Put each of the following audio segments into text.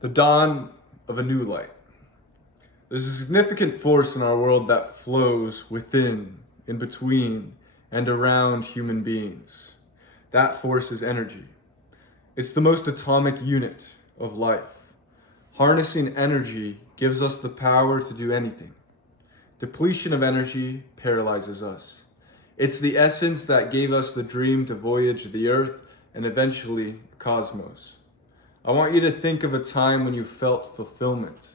The dawn of a new light. There's a significant force in our world that flows within, in between, and around human beings. That force is energy. It's the most atomic unit of life. Harnessing energy gives us the power to do anything. Depletion of energy paralyzes us. It's the essence that gave us the dream to voyage the earth and eventually the cosmos. I want you to think of a time when you felt fulfillment.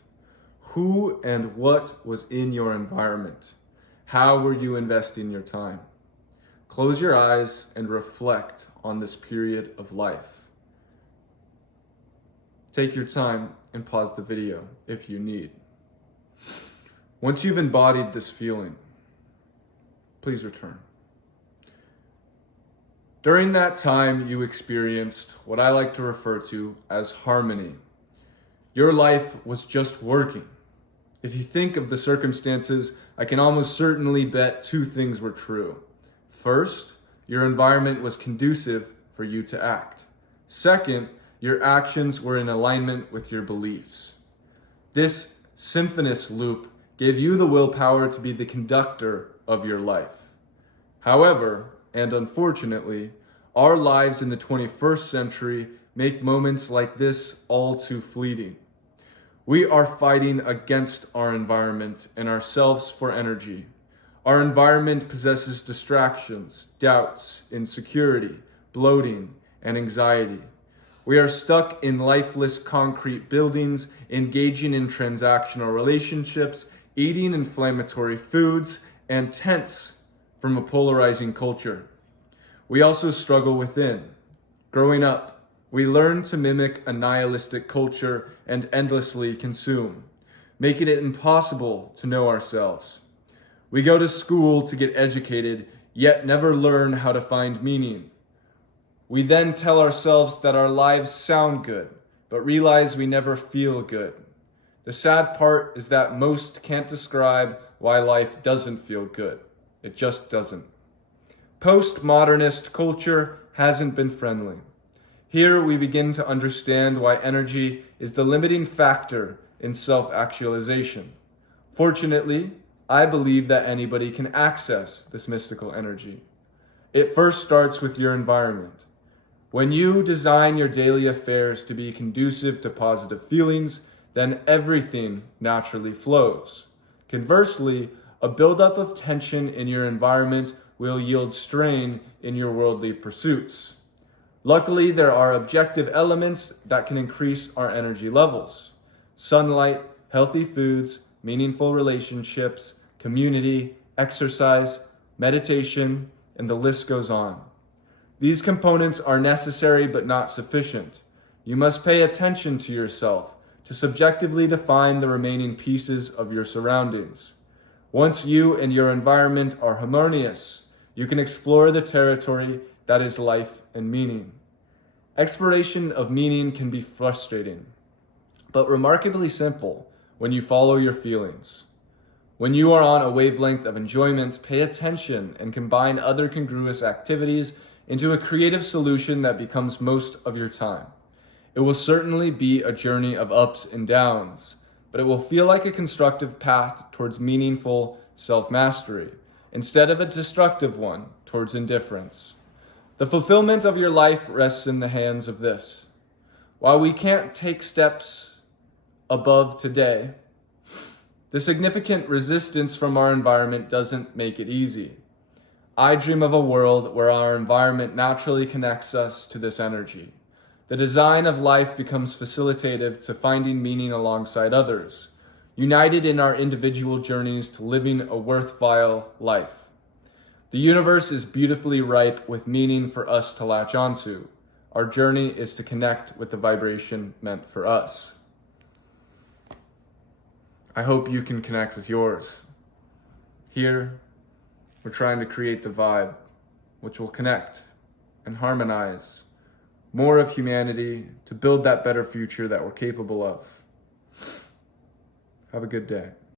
Who and what was in your environment? How were you investing your time? Close your eyes and reflect on this period of life. Take your time and pause the video if you need. Once you've embodied this feeling, please return. During that time, you experienced what I like to refer to as harmony. Your life was just working. If you think of the circumstances, I can almost certainly bet two things were true. First, your environment was conducive for you to act. Second, your actions were in alignment with your beliefs. This symphonous loop gave you the willpower to be the conductor of your life. However, and unfortunately, our lives in the 21st century make moments like this all too fleeting. We are fighting against our environment and ourselves for energy. Our environment possesses distractions, doubts, insecurity, bloating, and anxiety. We are stuck in lifeless concrete buildings, engaging in transactional relationships, eating inflammatory foods, and tense from a polarizing culture. We also struggle within. Growing up, we learn to mimic a nihilistic culture and endlessly consume, making it impossible to know ourselves. We go to school to get educated, yet never learn how to find meaning. We then tell ourselves that our lives sound good, but realize we never feel good. The sad part is that most can't describe why life doesn't feel good. It just doesn't. Postmodernist culture hasn't been friendly. Here we begin to understand why energy is the limiting factor in self-actualization. Fortunately, I believe that anybody can access this mystical energy. It first starts with your environment. When you design your daily affairs to be conducive to positive feelings, then everything naturally flows. Conversely, a buildup of tension in your environment will yield strain in your worldly pursuits. Luckily, there are objective elements that can increase our energy levels. Sunlight, healthy foods, meaningful relationships, community, exercise, meditation, and the list goes on. These components are necessary but not sufficient. You must pay attention to yourself to subjectively define the remaining pieces of your surroundings. Once you and your environment are harmonious, you can explore the territory that is life and meaning. Exploration of meaning can be frustrating, but remarkably simple when you follow your feelings. When you are on a wavelength of enjoyment, pay attention and combine other congruous activities into a creative solution that becomes most of your time. It will certainly be a journey of ups and downs, but it will feel like a constructive path towards meaningful self-mastery, instead of a destructive one towards indifference. The fulfillment of your life rests in the hands of this. While we can't take steps above today, the significant resistance from our environment doesn't make it easy. I dream of a world where our environment naturally connects us to this energy. The design of life becomes facilitative to finding meaning alongside others, united in our individual journeys to living a worthwhile life. The universe is beautifully ripe with meaning for us to latch onto. Our journey is to connect with the vibration meant for us. I hope you can connect with yours. Here, we're trying to create the vibe which will connect and harmonize more of humanity to build that better future that we're capable of. Have a good day.